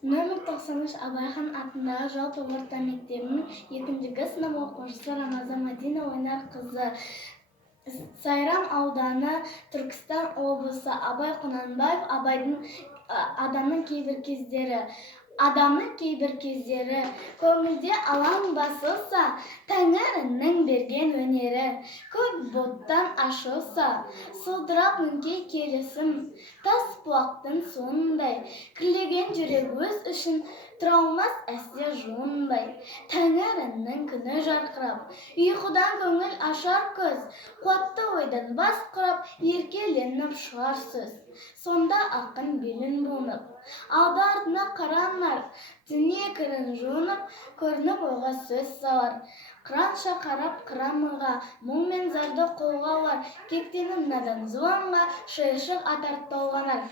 Нөмір 93 Абайхан атындағы жалпы орта мектебінің 2-ші сынып оқушысы Рамазан Мадина ойнар қызы. Сайрам ауданы, Түркістан облысы. Абай Құнанбаев. Адамның кейбір кездері көңілде алаң басылса, Тәңірінің берген өнері көк бұлттан ашылса, сылдырап өңкей келісім тас бұлақтың суындай, кірлеген жүрек өз үшін тұра алмас әсте жуындай. Тәңірінің күні жарқырап, ұйқыдан көңіл ашар көз, қуатты ойдан бас құрап, еркеленіп шығар сөз. Сонда ақын белін буынып, алды-артына қаранар, дүние кірін жуынып, көрініп ойға сөз салар. Қыранша қарап қырамыға, мұң мен зарды қолға алар, кектеніп надан зуанға, шиыршық атар толғанар.